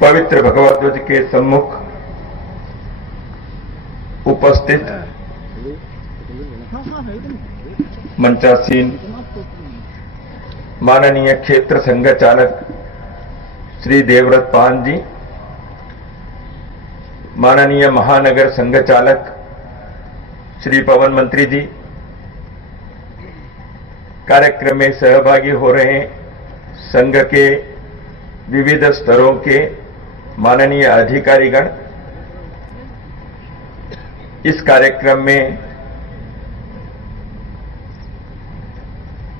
पवित्र भगवत ध्वज के सम्मुख उपस्थित मंचासीन माननीय क्षेत्र संघ चालक श्री देवव्रत पान जी, माननीय महानगर संघ चालक श्री पवन मंत्री जी, कार्यक्रम में सहभागी हो रहे संघ के विविध स्तरों के माननीय अधिकारीगण, इस कार्यक्रम में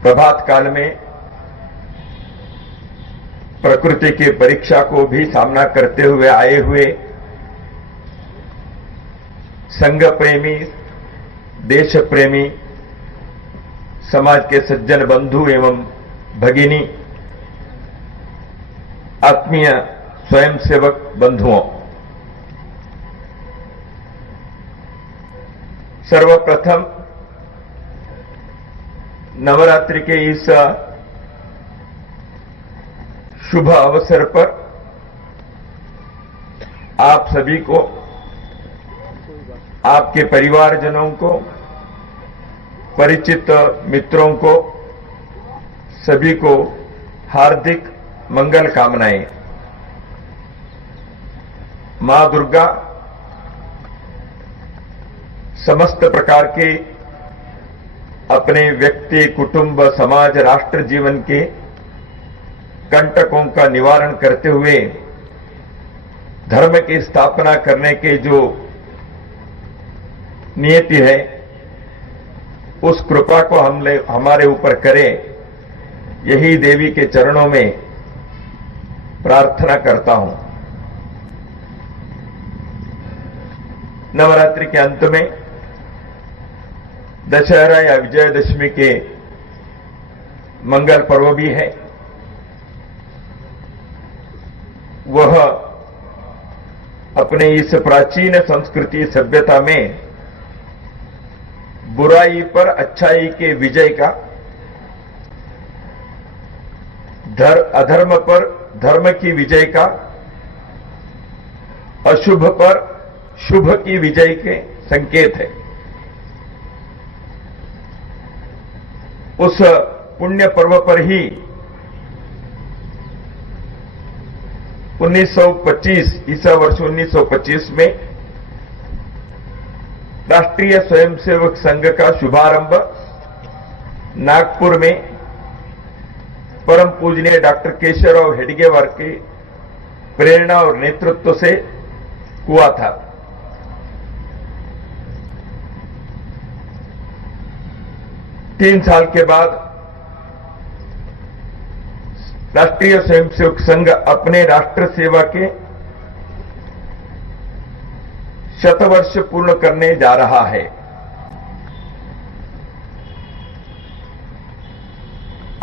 प्रभात काल में प्रकृति की परीक्षा को भी सामना करते हुए आए हुए संघ प्रेमी, देश प्रेमी, समाज के सज्जन बंधु एवं भगिनी, आत्मीय स्वयंसेवक बंधुओं, सर्वप्रथम नवरात्रि के इस शुभ अवसर पर आप सभी को, आपके परिवारजनों को, परिचित मित्रों को, सभी को हार्दिक मंगल कामनाएं। मां दुर्गा समस्त प्रकार के अपने व्यक्ति, कुटुंब, समाज, राष्ट्र जीवन के कंटकों का निवारण करते हुए धर्म की स्थापना करने के जो नियति है, उस कृपा को हमारे ऊपर करे, यही देवी के चरणों में प्रार्थना करता हूं। नवरात्रि के अंत में दशहरा या विजयदशमी के मंगल पर्व भी है। वह अपने इस प्राचीन संस्कृति सभ्यता में बुराई पर अच्छाई के विजय का, अधर्म पर धर्म की विजय का, अशुभ पर शुभ की विजय के संकेत है। उस पुण्य पर्व पर ही 1925 ईसा वर्ष 1925 में राष्ट्रीय स्वयंसेवक संघ का शुभारंभ नागपुर में परम पूजनीय डॉक्टर केशवराव हेडगेवार की प्रेरणा और नेतृत्व से हुआ था। तीन साल के बाद राष्ट्रीय स्वयंसेवक संघ अपने राष्ट्र सेवा के शतवर्ष पूर्ण करने जा रहा है।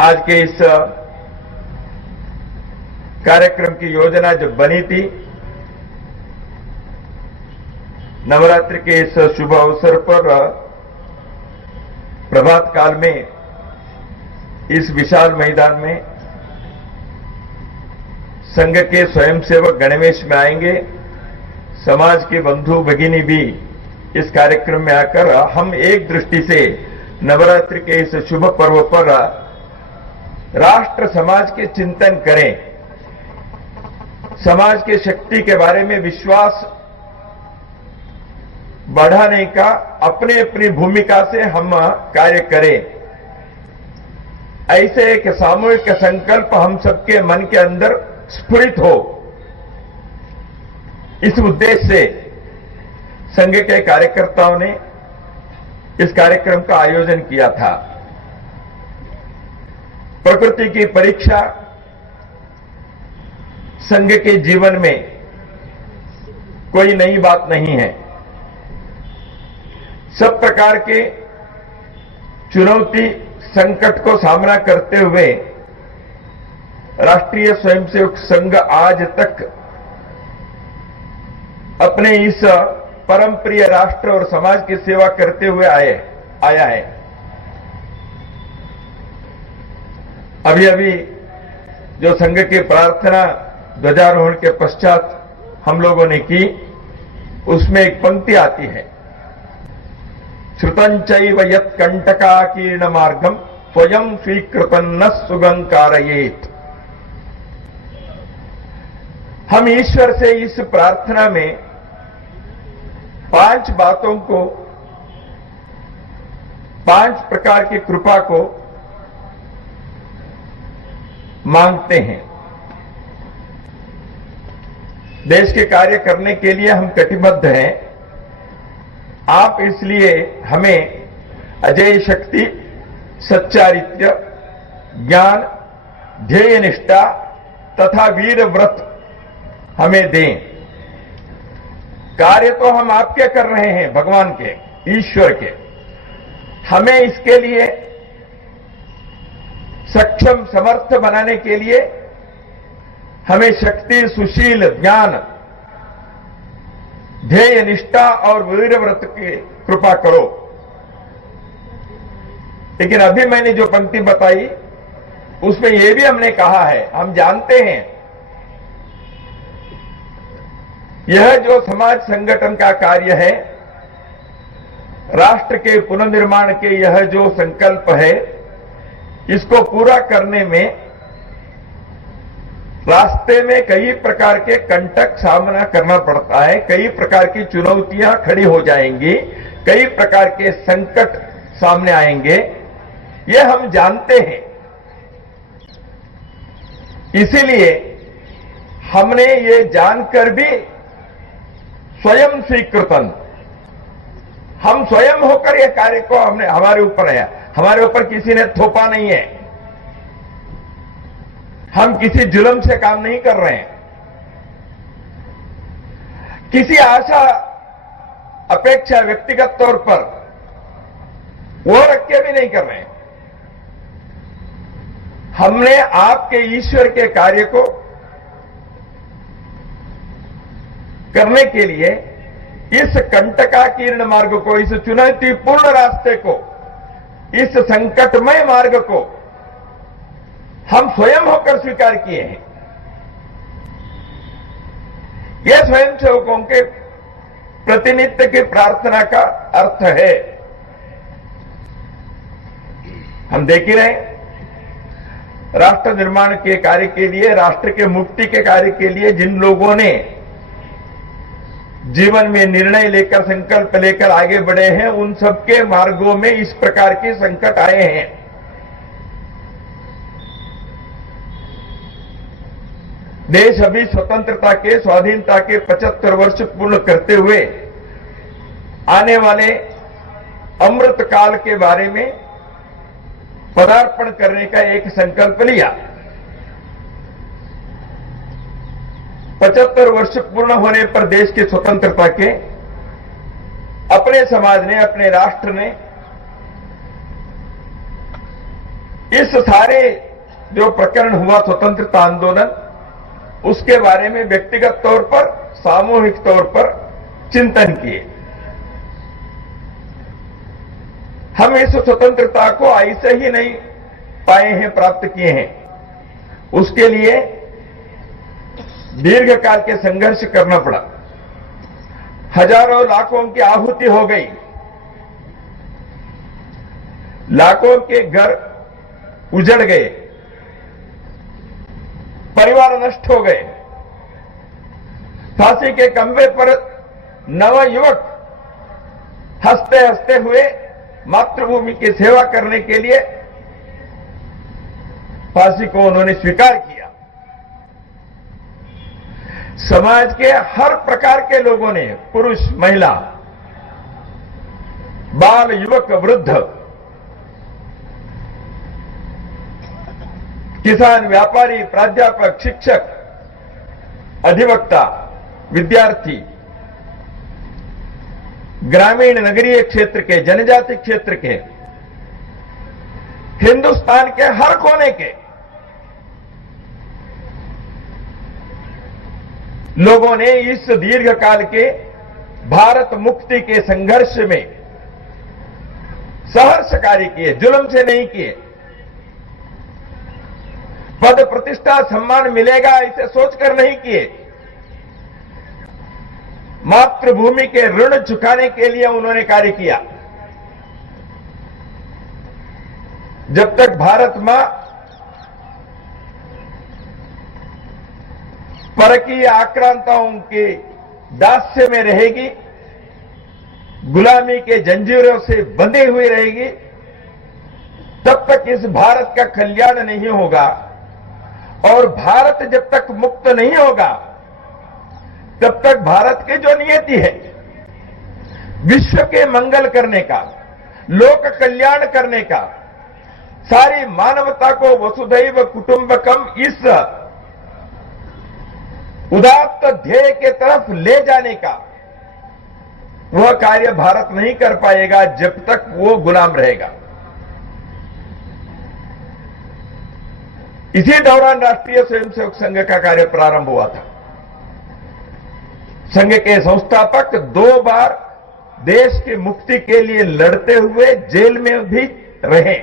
आज के इस कार्यक्रम की योजना जब बनी थी, नवरात्रि के इस शुभ अवसर पर प्रभात काल में इस विशाल मैदान में संघ के स्वयंसेवक गणवेश में आएंगे, समाज के बंधु भगिनी भी इस कार्यक्रम में आकर हम एक दृष्टि से नवरात्रि के इस शुभ पर्व पर राष्ट्र समाज के चिंतन करें, समाज के शक्ति के बारे में विश्वास बढ़ाने का अपने अपनी भूमिका से हम कार्य करें। ऐसे एक सामूहिक संकल्प हम सबके मन के अंदर स्फुरित हो, इस उद्देश्य से संघ के कार्यकर्ताओं ने इस कार्यक्रम का आयोजन किया था। प्रकृति की परीक्षा संघ के जीवन में कोई नई बात नहीं है। सब प्रकार के चुनौती, संकट को सामना करते हुए राष्ट्रीय स्वयंसेवक संघ आज तक अपने इस परम प्रिय राष्ट्र और समाज की सेवा करते हुए आया है। अभी अभी जो संघ की प्रार्थना ध्वजारोहण के पश्चात हम लोगों ने की, उसमें एक पंक्ति आती है, श्रुतंचैव यत्कंटकाकीर्ण मार्गम स्वयं स्वीकृतन्न सुगं कारयेत। हम ईश्वर से इस प्रार्थना में 5 बातों को, 5 प्रकार की कृपा को मांगते हैं। देश के कार्य करने के लिए हम कटिबद्ध हैं। आप इसलिए हमें अजेय शक्ति, सच्चारित्र्य, ज्ञान, ध्येय निष्ठा तथा वीर व्रत हमें दें। कार्य तो हम आपके कर रहे हैं, भगवान के, ईश्वर के। हमें इसके लिए सक्षम, समर्थ बनाने के लिए हमें शक्ति, सुशील, ज्ञान, ध्येय निष्ठा और वीरव्रत की कृपा करो। लेकिन अभी मैंने जो पंक्ति बताई उसमें यह भी हमने कहा है, हम जानते हैं यह जो समाज संगठन का कार्य है, राष्ट्र के पुनर्निर्माण के यह जो संकल्प है, इसको पूरा करने में रास्ते में कई प्रकार के कंटक सामना करना पड़ता है, कई प्रकार की चुनौतियां खड़ी हो जाएंगी, कई प्रकार के संकट सामने आएंगे, ये हम जानते हैं। इसीलिए हमने ये जानकर भी स्वयं स्वीकृतन, हम स्वयं होकर यह कार्य को हमने हमारे ऊपर आया, हमारे ऊपर किसी ने थोपा नहीं है। हम किसी जुल्म से काम नहीं कर रहे हैं, किसी आशा अपेक्षा व्यक्तिगत तौर पर वो रख के भी नहीं कर रहे हैं। हमने आपके ईश्वर के कार्य को करने के लिए इस कंटकाकीर्ण मार्ग को, इस चुनौतीपूर्ण रास्ते को, इस संकटमय मार्ग को हम स्वयं होकर स्वीकार किए हैं। यह स्वयंसेवकों के प्रतिनित्य की प्रार्थना का अर्थ है। हम देख ही रहे, राष्ट्र निर्माण के कार्य के लिए, राष्ट्र के मुक्ति के कार्य के लिए जिन लोगों ने जीवन में निर्णय लेकर, संकल्प लेकर आगे बढ़े हैं, उन सबके मार्गों में इस प्रकार के संकट आए हैं। देश अभी स्वतंत्रता के, स्वाधीनता के 75 वर्ष पूर्ण करते हुए आने वाले अमृत काल के बारे में पदार्पण करने का एक संकल्प लिया। 75 वर्ष पूर्ण होने पर देश की स्वतंत्रता के अपने समाज ने, अपने राष्ट्र ने इस सारे जो प्रकरण हुआ स्वतंत्रता आंदोलन, उसके बारे में व्यक्तिगत तौर पर, सामूहिक तौर पर चिंतन किए। हम इस स्वतंत्रता को ऐसे ही नहीं पाए हैं, प्राप्त किए हैं। उसके लिए दीर्घकाल के संघर्ष करना पड़ा, हजारों लाखों की आहुति हो गई, लाखों के घर उजड़ गए, परिवार नष्ट हो गए। फांसी के खंभे पर नवयुवक हंसते हंसते हुए मातृभूमि की सेवा करने के लिए फांसी को उन्होंने स्वीकार किया। समाज के हर प्रकार के लोगों ने, पुरुष, महिला, बाल, युवक, वृद्ध, किसान, व्यापारी, प्राध्यापक, शिक्षक, अधिवक्ता, विद्यार्थी, ग्रामीण नगरीय क्षेत्र के, जनजाति क्षेत्र के, हिंदुस्तान के हर कोने के लोगों ने इस दीर्घकाल के भारत मुक्ति के संघर्ष में सहर्ष कार्य किए, जुल्म से नहीं किए। पद प्रतिष्ठा सम्मान मिलेगा इसे सोचकर नहीं किए। मातृभूमि के ऋण चुकाने के लिए उन्होंने कार्य किया। जब तक भारत मां परकीय आक्रांताओं के दास्य में रहेगी, गुलामी के जंजीरों से बंधी हुई रहेगी, तब तक इस भारत का कल्याण नहीं होगा। और भारत जब तक मुक्त नहीं होगा तब तक भारत की जो नियति है विश्व के मंगल करने का, लोक कल्याण करने का, सारी मानवता को वसुधैव कुटुंबकम इस उदात्त ध्येय के तरफ ले जाने का, वह कार्य भारत नहीं कर पाएगा जब तक वो गुलाम रहेगा। इसी दौरान राष्ट्रीय स्वयंसेवक संघ का कार्य प्रारंभ हुआ था। संघ के संस्थापक 2 बार देश की मुक्ति के लिए लड़ते हुए जेल में भी रहे।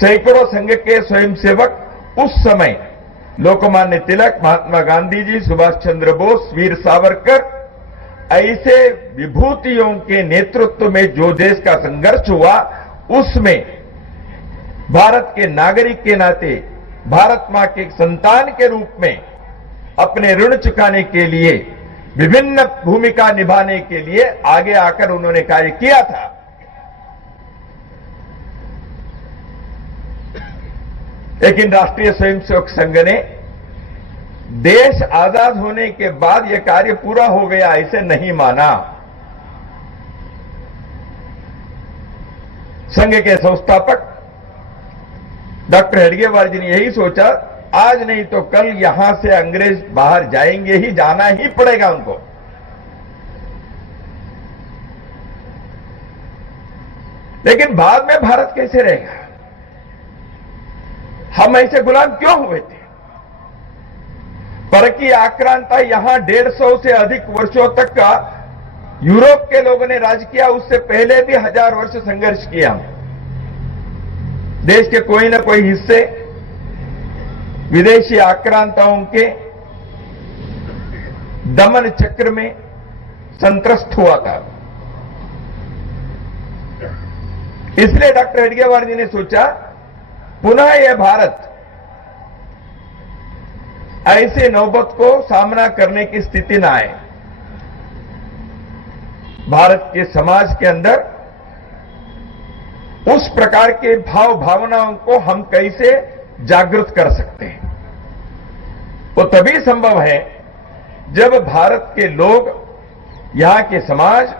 सैकड़ों संघ के स्वयंसेवक उस समय लोकमान्य तिलक, महात्मा गांधी जी, सुभाष चंद्र बोस, वीर सावरकर ऐसे विभूतियों के नेतृत्व में जो देश का संघर्ष हुआ, उसमें भारत के नागरिक के नाते, भारत मां के संतान के रूप में अपने ऋण चुकाने के लिए, विभिन्न भूमिका निभाने के लिए आगे आकर उन्होंने कार्य किया था। लेकिन राष्ट्रीय स्वयंसेवक संघ ने देश आजाद होने के बाद यह कार्य पूरा हो गया ऐसे नहीं माना। संघ के संस्थापक डॉक्टर हेडगेवार जी ने यही सोचा, आज नहीं तो कल यहां से अंग्रेज बाहर जाएंगे ही, जाना ही पड़ेगा उनको। लेकिन बाद में भारत कैसे रहेगा? हम ऐसे गुलाम क्यों हुए थे? परकीय आक्रांता यहां 150 से अधिक वर्षों तक का यूरोप के लोगों ने राज किया, उससे पहले भी 1000 वर्ष संघर्ष किया। देश के कोई न कोई हिस्से विदेशी आक्रांताओं के दमन चक्र में संत्रस्त हुआ था। इसलिए डॉक्टर हेडगेवार जी ने सोचा, पुनः यह भारत ऐसे नौबत को सामना करने की स्थिति न आए। भारत के समाज के अंदर उस प्रकार के भाव भावनाओं को हम कैसे जागृत कर सकते हैं? वो तभी संभव है जब भारत के लोग, यहां के समाज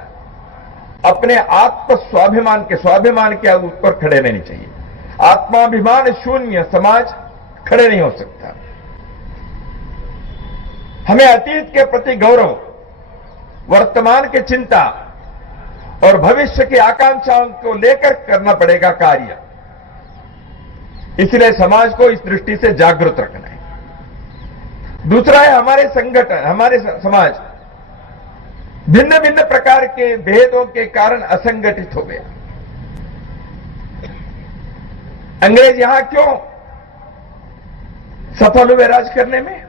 अपने आत्म स्वाभिमान के ऊपर खड़े रहने चाहिए। आत्माभिमान शून्य समाज खड़े नहीं हो सकता। हमें अतीत के प्रति गौरव, वर्तमान की चिंता और भविष्य की आकांक्षाओं को लेकर करना पड़ेगा कार्य। इसलिए समाज को इस दृष्टि से जागरूक रखना है। दूसरा है हमारे संगठन, हमारे समाज भिन्न भिन्न प्रकार के भेदों के कारण असंगठित हो गया। अंग्रेज यहां क्यों सफल हुए राज करने में?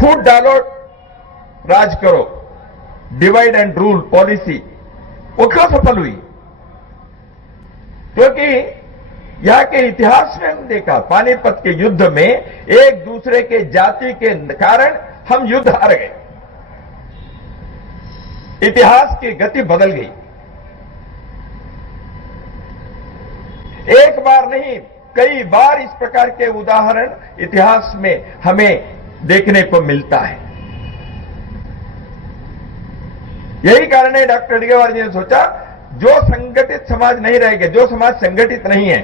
फूट डालो राज करो, डिवाइड एंड रूल पॉलिसी, वो क्यों सफल हुई? क्योंकि यहां के इतिहास में हम देखा, पानीपत के युद्ध में एक दूसरे के जाति के कारण हम युद्ध हार गए। इतिहास की गति बदल गई। एक बार नहीं, कई बार इस प्रकार के उदाहरण इतिहास में हमें देखने को मिलता है। यही कारण है डॉक्टर हेडगेवार जी ने सोचा, जो संगठित समाज नहीं रहेगा, जो समाज संगठित नहीं है,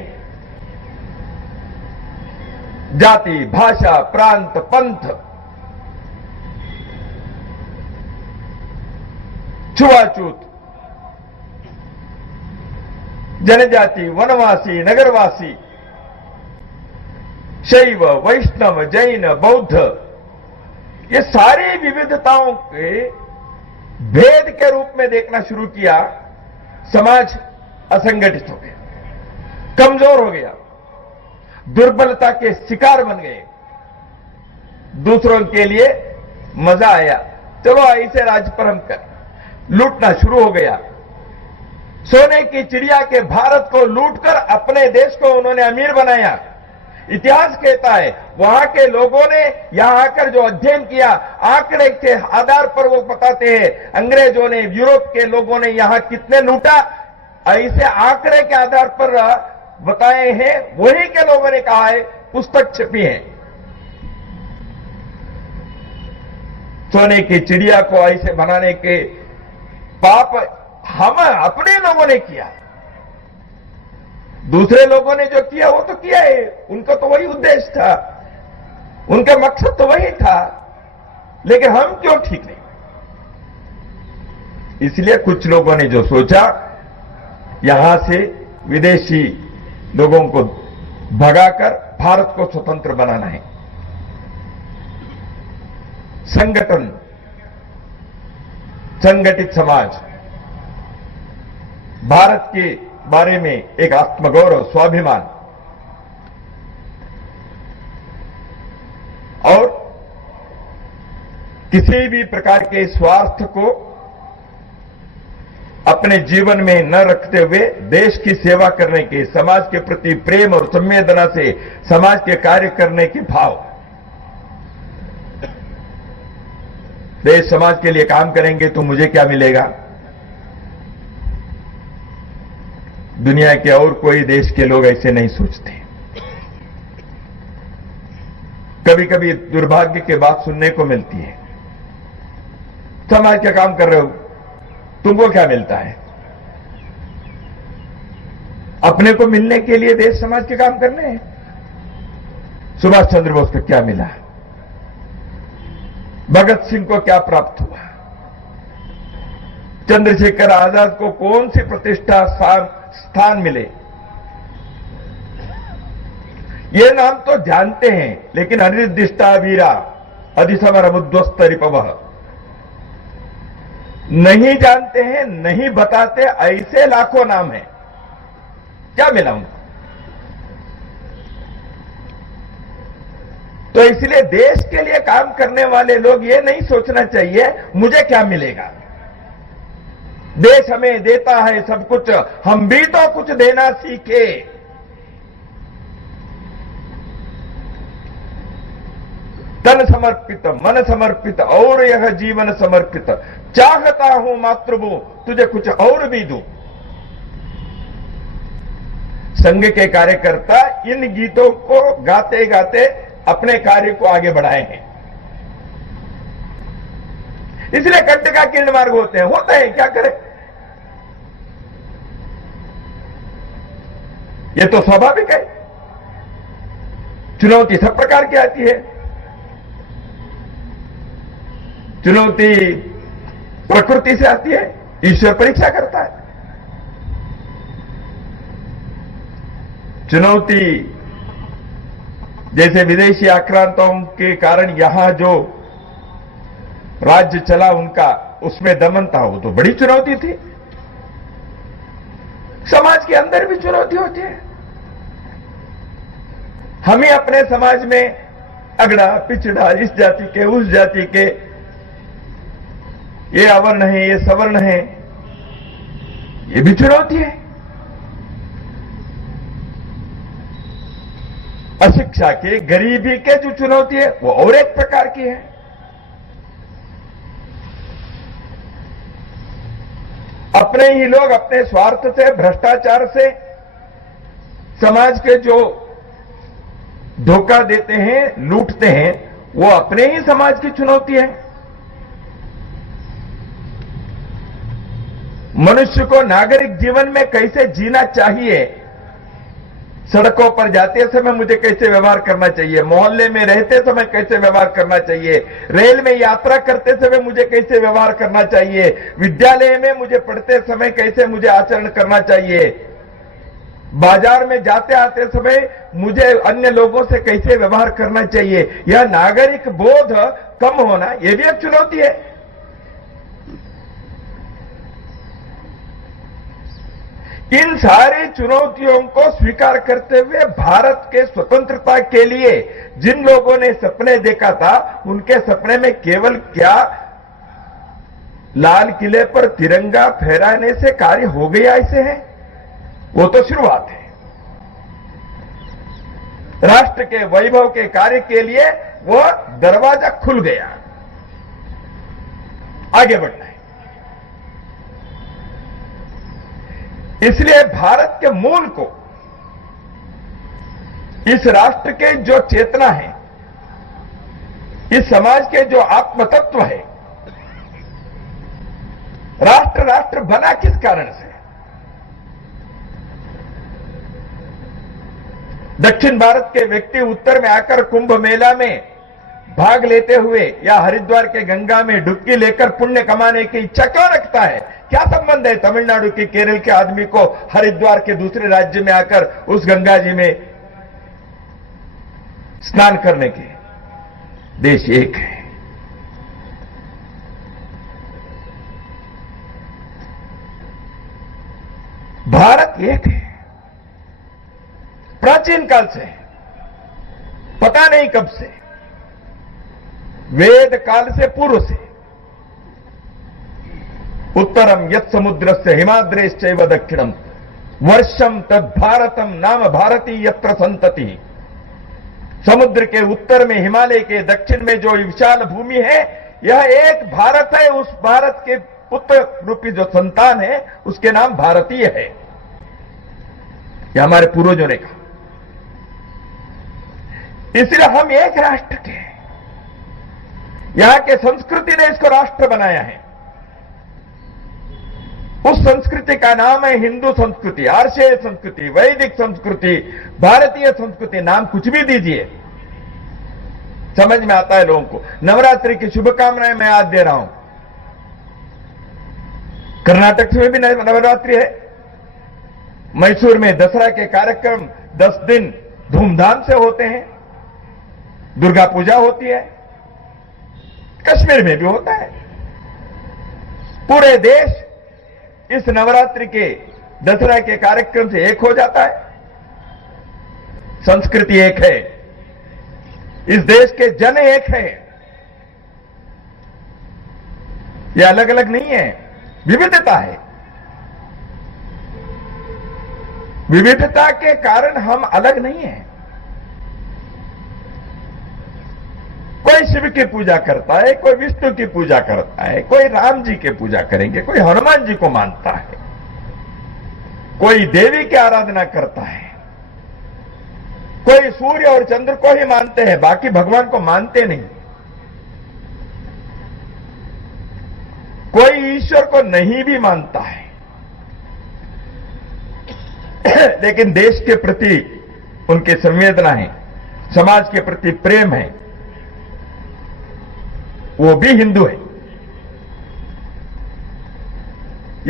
जाति, भाषा, प्रांत, पंथ, छुआछूत, जनजाति, वनवासी, नगरवासी, शैव, वैष्णव, जैन, बौद्ध, ये सारी विविधताओं के भेद के रूप में देखना शुरू किया। समाज असंगठित हो गया, कमजोर हो गया। दुर्बलता के शिकार बन गए। दूसरों के लिए मजा आया, चलो ऐसे राज पर हम कर, लूटना शुरू हो गया। सोने की चिड़िया के भारत को लूटकर अपने देश को उन्होंने अमीर बनाया। इतिहास कहता है वहां के लोगों ने यहां आकर जो अध्ययन किया, आंकड़े के आधार पर वो बताते हैं अंग्रेजों ने, यूरोप के लोगों ने यहां कितने लूटा, ऐसे आंकड़े के आधार पर बताए हैं। वही के लोगों ने कहा है, पुस्तक छपी है। सोने की चिड़िया को ऐसे बनाने के पाप हम अपने लोगों ने किया। दूसरे लोगों ने जो किया वो तो किया है, उनका तो वही उद्देश्य था, उनका मकसद तो वही था, लेकिन हम क्यों ठीक नहीं। इसलिए कुछ लोगों ने जो सोचा यहां से विदेशी लोगों को भगाकर भारत को स्वतंत्र बनाना है। संगठन, संगठित समाज, भारत के बारे में एक आत्मगौरव, स्वाभिमान और किसी भी प्रकार के स्वार्थ को अपने जीवन में न रखते हुए देश की सेवा करने के, समाज के प्रति प्रेम और संवेदना से समाज के कार्य करने के भाव। देश समाज के लिए काम करेंगे तो मुझे क्या मिलेगा। दुनिया के और कोई देश के लोग ऐसे नहीं सोचते। कभी कभी दुर्भाग्य की बात सुनने को मिलती है, समाज का काम कर रहे हो, तुमको क्या मिलता है। अपने को मिलने के लिए देश समाज के काम करने हैं। सुभाष चंद्र बोस को क्या मिला, भगत सिंह को क्या प्राप्त हुआ, चंद्रशेखर आजाद को कौन सी प्रतिष्ठा स्थान मिले, ये नाम तो जानते हैं, लेकिन अनिर्दिष्टा वीरा अधिसमर मुद्वस्त रिपवः नहीं जानते हैं, नहीं बताते। ऐसे लाखों नाम हैं, क्या मिला उनको। तो इसलिए देश के लिए काम करने वाले लोग ये नहीं सोचना चाहिए मुझे क्या मिलेगा। देश हमें देता है सब कुछ, हम भी तो कुछ देना सीखे। तन समर्पित, मन समर्पित और यह जीवन समर्पित, चाहता हूं मातृभू तुझे कुछ और भी दूं। संघ के कार्यकर्ता इन गीतों को गाते गाते अपने कार्य को आगे बढ़ाए हैं। इसलिए कंट का किरण मार्ग होते हैं, क्या करें। ये तो स्वाभाविक है। चुनौती सब प्रकार की आती है। चुनौती प्रकृति से आती है, ईश्वर परीक्षा करता है। चुनौती जैसे विदेशी आक्रांताओं के कारण यहां जो राज्य चला उनका, उसमें दमन था, वो तो बड़ी चुनौती थी। समाज के अंदर भी चुनौती होती है। हमें अपने समाज में अगड़ा पिछड़ा, इस जाति के उस जाति के, ये अवर्ण है ये सवर्ण है, ये भी चुनौती है। अशिक्षा के, गरीबी के जो चुनौती है वो और एक प्रकार की है। अपने ही लोग अपने स्वार्थ से, भ्रष्टाचार से समाज के जो धोखा देते हैं, लूटते हैं, वो अपने ही समाज की चुनौती है। मनुष्य को नागरिक जीवन में कैसे जीना चाहिए, सड़कों पर जाते समय मुझे कैसे व्यवहार करना चाहिए, मोहल्ले में रहते समय कैसे व्यवहार करना चाहिए, रेल में यात्रा करते समय मुझे कैसे व्यवहार करना चाहिए, विद्यालय में मुझे पढ़ते समय कैसे मुझे आचरण करना चाहिए, बाजार में जाते आते समय मुझे अन्य लोगों से कैसे व्यवहार करना चाहिए, यह नागरिक बोध कम होना, यह भी एक चुनौती है। इन सारी चुनौतियों को स्वीकार करते हुए भारत के स्वतंत्रता के लिए जिन लोगों ने सपने देखा था, उनके सपने में केवल क्या लाल किले पर तिरंगा फहराने से कार्य हो गया ऐसे है? वो तो शुरुआत है। राष्ट्र के वैभव के कार्य के लिए वो दरवाजा खुल गया, आगे बढ़ना है। इसलिए भारत के मूल को, इस राष्ट्र के जो चेतना है, इस समाज के जो आत्मतत्व है, राष्ट्र बना किस कारण से? दक्षिण भारत के व्यक्ति उत्तर में आकर कुंभ मेला में भाग लेते हुए या हरिद्वार के गंगा में डुबकी लेकर पुण्य कमाने की इच्छा क्यों रखता है? क्या संबंध है तमिलनाडु के, केरल के आदमी को हरिद्वार के दूसरे राज्य में आकर उस गंगा जी में स्नान करने के? देश एक है। भारत एक है, प्राचीन काल से, पता नहीं कब से, वेद काल से पूर्व से। उत्तरम यत् समुद्रस्य हिमाद्रेश्चैव दक्षिणम वर्षम तद भारतम नाम भारती यत्र संतति। समुद्र के उत्तर में, हिमालय के दक्षिण में जो विशाल भूमि है, यह एक भारत है। उस भारत के पुत्र रूपी जो संतान है, उसके नाम भारतीय है। यह हमारे पूर्वजों ने कहा। इसलिए हम एक राष्ट्र के, यहां के संस्कृति ने इसको राष्ट्र बनाया है। उस संस्कृति का नाम है हिंदू संस्कृति, आर्षेय संस्कृति, वैदिक संस्कृति, भारतीय संस्कृति। नाम कुछ भी दीजिए, समझ में आता है लोगों को। नवरात्रि की शुभकामनाएं मैं आज दे रहा हूं। कर्नाटक में भी नवरात्रि है, मैसूर में दसरा के कार्यक्रम 10 दिन धूमधाम से होते हैं, दुर्गा पूजा होती है, कश्मीर में भी होता है। पूरे देश इस नवरात्रि के, दसरा के कार्यक्रम से एक हो जाता है। संस्कृति एक है, इस देश के जन एक है। ये अलग अलग नहीं है, विविधता है। विविधता के कारण हम अलग नहीं हैं। कोई शिव की पूजा करता है, कोई विष्णु की पूजा करता है, कोई राम जी की पूजा करेंगे, कोई हनुमान जी को मानता है, कोई देवी की आराधना करता है, कोई सूर्य और चंद्र को ही मानते हैं, बाकी भगवान को मानते नहीं। कोई ईश्वर को नहीं भी मानता है। लेकिन देश के प्रति उनकी संवेदना है, समाज के प्रति प्रेम है, वो भी हिंदू है।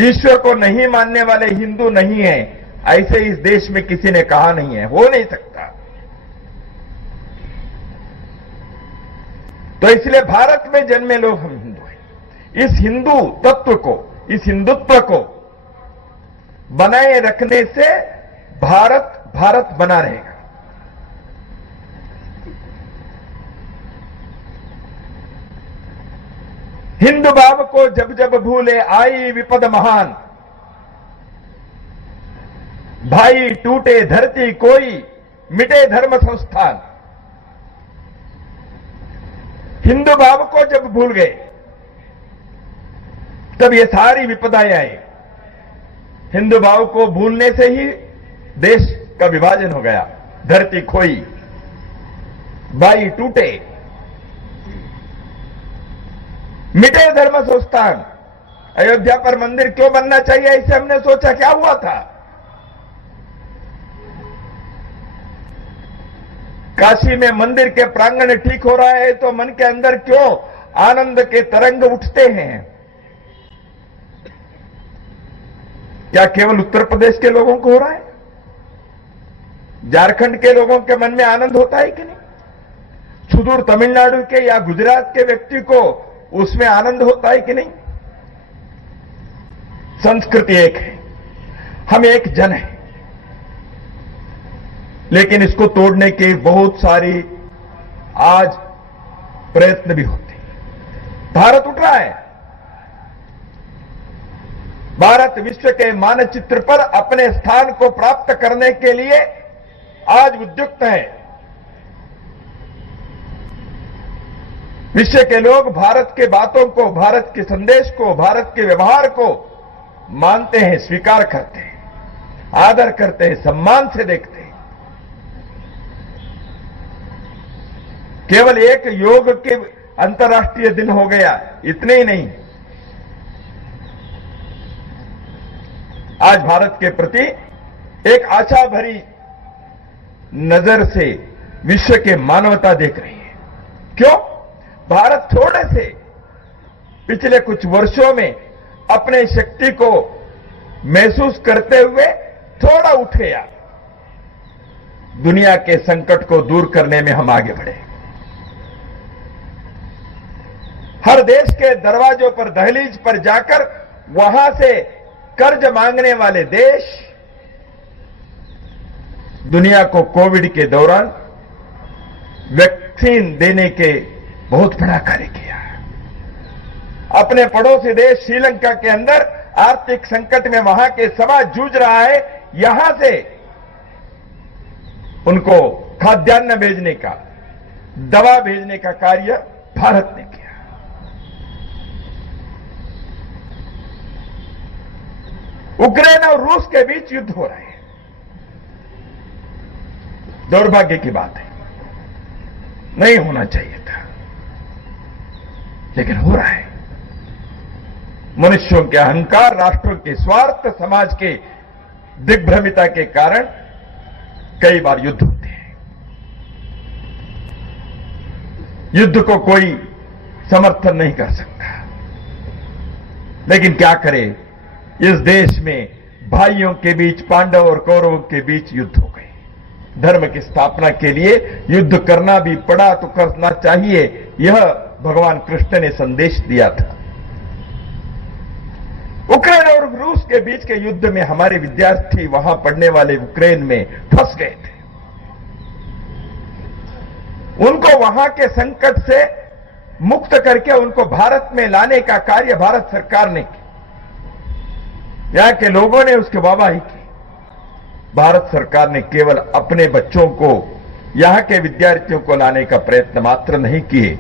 ईश्वर को नहीं मानने वाले हिंदू नहीं है, ऐसे इस देश में किसी ने कहा नहीं है, हो नहीं सकता। तो इसलिए भारत में जन्मे लोग हम हिंदू हैं। इस हिंदू तत्व को, इस हिंदुत्व को बनाए रखने से भारत भारत बना रहेगा। हिंदू भाव को जब जब भूले आई विपद महान, भाई टूटे धरती कोई, मिटे धर्म संस्थान। हिंदू भाव को जब भूल गए, तब ये सारी विपदाएं आई। हिंदू भाव को भूलने से ही देश का विभाजन हो गया, धरती खोई, भाई टूटे, मिटे धर्म संस्थान। अयोध्या पर मंदिर क्यों बनना चाहिए, इसे हमने सोचा, क्या हुआ था? काशी में मंदिर के प्रांगण ठीक हो रहा है तो मन के अंदर क्यों आनंद के तरंग उठते हैं? क्या केवल उत्तर प्रदेश के लोगों को हो रहा है? झारखंड के लोगों के मन में आनंद होता है कि नहीं? सुदूर तमिलनाडु के या गुजरात के व्यक्ति को उसमें आनंद होता है कि नहीं? संस्कृति एक है, हम एक जन हैं, लेकिन इसको तोड़ने के बहुत सारी आज प्रयत्न भी होते हैं। भारत उठ रहा है। भारत विश्व के मानचित्र पर अपने स्थान को प्राप्त करने के लिए आज उद्युक्त है। विश्व के लोग भारत के बातों को, भारत के संदेश को, भारत के व्यवहार को मानते हैं, स्वीकार करते हैं, आदर करते हैं, सम्मान से देखते हैं। केवल एक योग के अंतर्राष्ट्रीय दिन हो गया, इतने ही नहीं, आज भारत के प्रति एक आशा भरी नजर से विश्व के मानवता देख रही है। क्यों? भारत थोड़े से पिछले कुछ वर्षों में अपने शक्ति को महसूस करते हुए थोड़ा उठे, या दुनिया के संकट को दूर करने में हम आगे बढ़े। हर देश के दरवाजों पर, दहलीज पर जाकर वहां से कर्ज मांगने वाले देश दुनिया को कोविड के दौरान वैक्सीन देने के बहुत बड़ा कार्य किया। अपने पड़ोसी देश श्रीलंका के अंदर आर्थिक संकट में वहां के समाज जूझ रहा है, यहां से उनको खाद्यान्न भेजने का, दवा भेजने का कार्य भारत ने किया। उक्रेन और रूस के बीच युद्ध हो रहा है। दुर्भाग्य की बात है, नहीं होना चाहिए था, लेकिन हो रहा है। मनुष्यों के अहंकार, राष्ट्रों के स्वार्थ, समाज के दिग्भ्रमिता के कारण कई बार युद्ध होते हैं। युद्ध को कोई समर्थन नहीं कर सकता, लेकिन क्या करे, इस देश में भाइयों के बीच, पांडव और कौरवों के बीच युद्ध हो गए। धर्म की स्थापना के लिए युद्ध करना भी पड़ा तो करना चाहिए, यह भगवान कृष्ण ने संदेश दिया था। उक्रेन और रूस के बीच के युद्ध में हमारे विद्यार्थी वहां पढ़ने वाले उक्रेन में फंस गए थे। उनको वहां के संकट से मुक्त करके उनको भारत में लाने का कार्य भारत सरकार ने किया। यहां के लोगों ने उसकी वाहवाही की। भारत सरकार ने केवल अपने बच्चों को, यहां के विद्यार्थियों को लाने का प्रयत्न मात्र नहीं किए,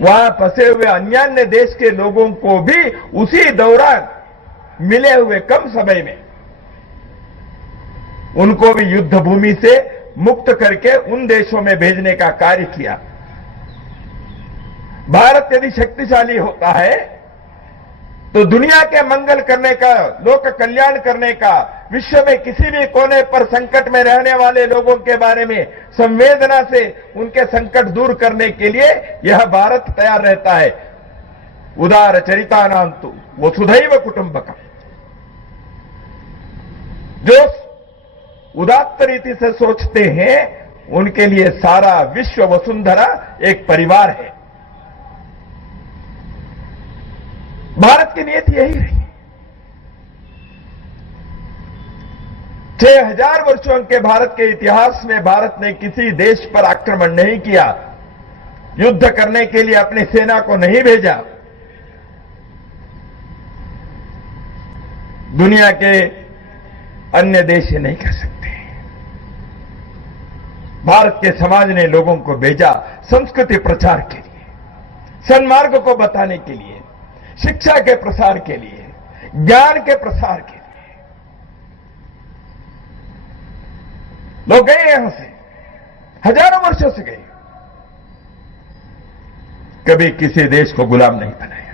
वहां फंसे हुए अन्य देश के लोगों को भी उसी दौरान मिले हुए कम समय में उनको भी युद्ध भूमि से मुक्त करके उन देशों में भेजने का कार्य किया। भारत यदि शक्तिशाली होता है तो दुनिया के मंगल करने का, लोक कल्याण करने का, विश्व में किसी भी कोने पर संकट में रहने वाले लोगों के बारे में संवेदना से उनके संकट दूर करने के लिए यह भारत तैयार रहता है। उदार चरितानां तु वसुधैव कुटुंबकम। जो उदात्त रीति से सोचते हैं उनके लिए सारा विश्व वसुंधरा एक परिवार है। भारत की नीयत यही रही। 6000 वर्षों के भारत के इतिहास में भारत ने किसी देश पर आक्रमण नहीं किया, युद्ध करने के लिए अपनी सेना को नहीं भेजा। दुनिया के अन्य देश ये नहीं कर सकते। भारत के समाज ने लोगों को भेजा संस्कृति प्रचार के लिए, सन्मार्ग को बताने के लिए, शिक्षा के प्रसार के लिए, ज्ञान के प्रसार के लिए। लोग गए यहां से, हजारों वर्षों से गए, कभी किसी देश को गुलाम नहीं बनाया।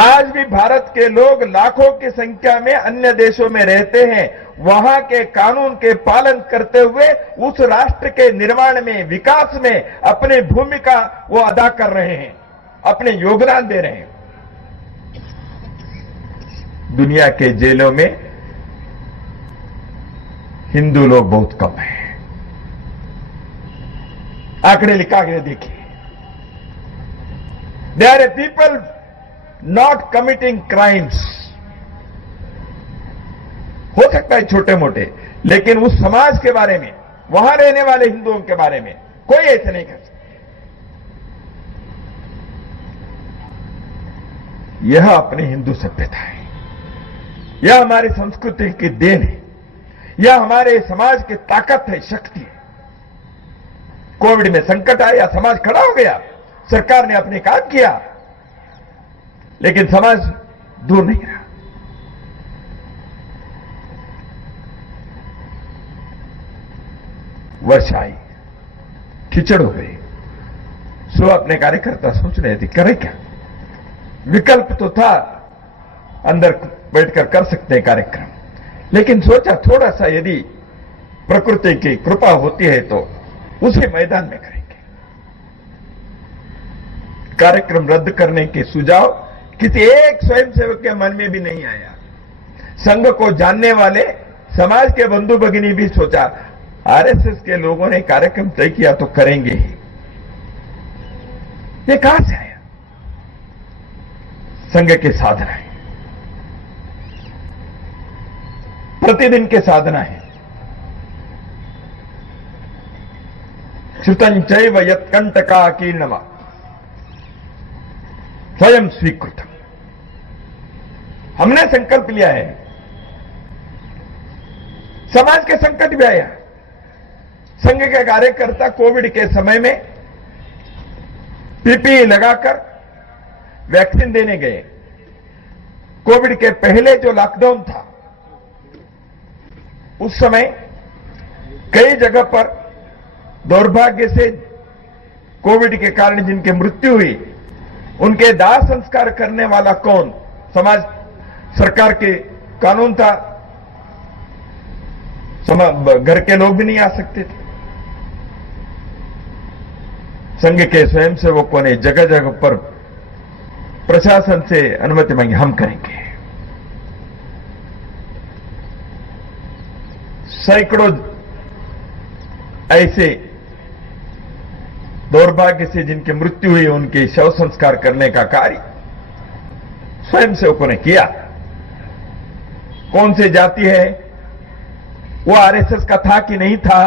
आज भी भारत के लोग लाखों की संख्या में अन्य देशों में रहते हैं, वहां के कानून के पालन करते हुए उस राष्ट्र के निर्माण में, विकास में अपनी भूमिका वो अदा कर रहे हैं, अपने योगदान दे रहे हैं। दुनिया के जेलों में हिंदू लोग बहुत कम हैं। आंकड़े लिखा गए देखिए। They are a people not committing crimes, हो सकता है छोटे मोटे, लेकिन उस समाज के बारे में, वहां रहने वाले हिंदुओं के बारे में कोई ऐसे नहीं कर सकता। यह अपनी हिंदू सभ्यता है, यह हमारी संस्कृति की देन है, यह हमारे समाज की ताकत है, शक्ति है। कोविड में संकट आया, समाज खड़ा हो गया, सरकार ने अपने काम किया, लेकिन समाज दूर नहीं रहा। वर्षा आई, कीचड़ हो गई, सो अपने कार्यकर्ता सोच रहे थे करे क्या, विकल्प तो था, अंदर बैठकर कर सकते हैं कार्यक्रम, लेकिन सोचा थोड़ा सा यदि प्रकृति की कृपा होती है तो उसे मैदान में करेंगे। कार्यक्रम रद्द करने के सुझाव किसी एक स्वयंसेवक के मन में भी नहीं आया। संघ को जानने वाले समाज के बंधु भगिनी भी सोचा आरएसएस के लोगों ने कार्यक्रम तय किया तो करेंगे ही। ये कहां से आया? संघ की साधना है, प्रतिदिन के साधना है। श्रुतंचैव यत्कंटका कीर्णवा स्वयं स्वीकृतम। हमने संकल्प लिया है, समाज के संकट भी आया, संघ के कार्यकर्ता कोविड के समय में पीपीई लगाकर वैक्सीन देने गए। कोविड के पहले जो लॉकडाउन था उस समय कई जगह पर दुर्भाग्य से कोविड के कारण जिनकी मृत्यु हुई उनके दाह संस्कार करने वाला कौन? समाज, सरकार के कानून था, घर के लोग भी नहीं आ सकते थे। संघ के स्वयंसेवकों ने जगह जगह पर प्रशासन से अनुमति मांगी, हम करेंगे। सैकड़ों ऐसे दुर्भाग्य से जिनकी मृत्यु हुई उनके शव संस्कार करने का कार्य स्वयंसेवकों ने किया। कौन सी जाति है, वो आरएसएस का था कि नहीं था,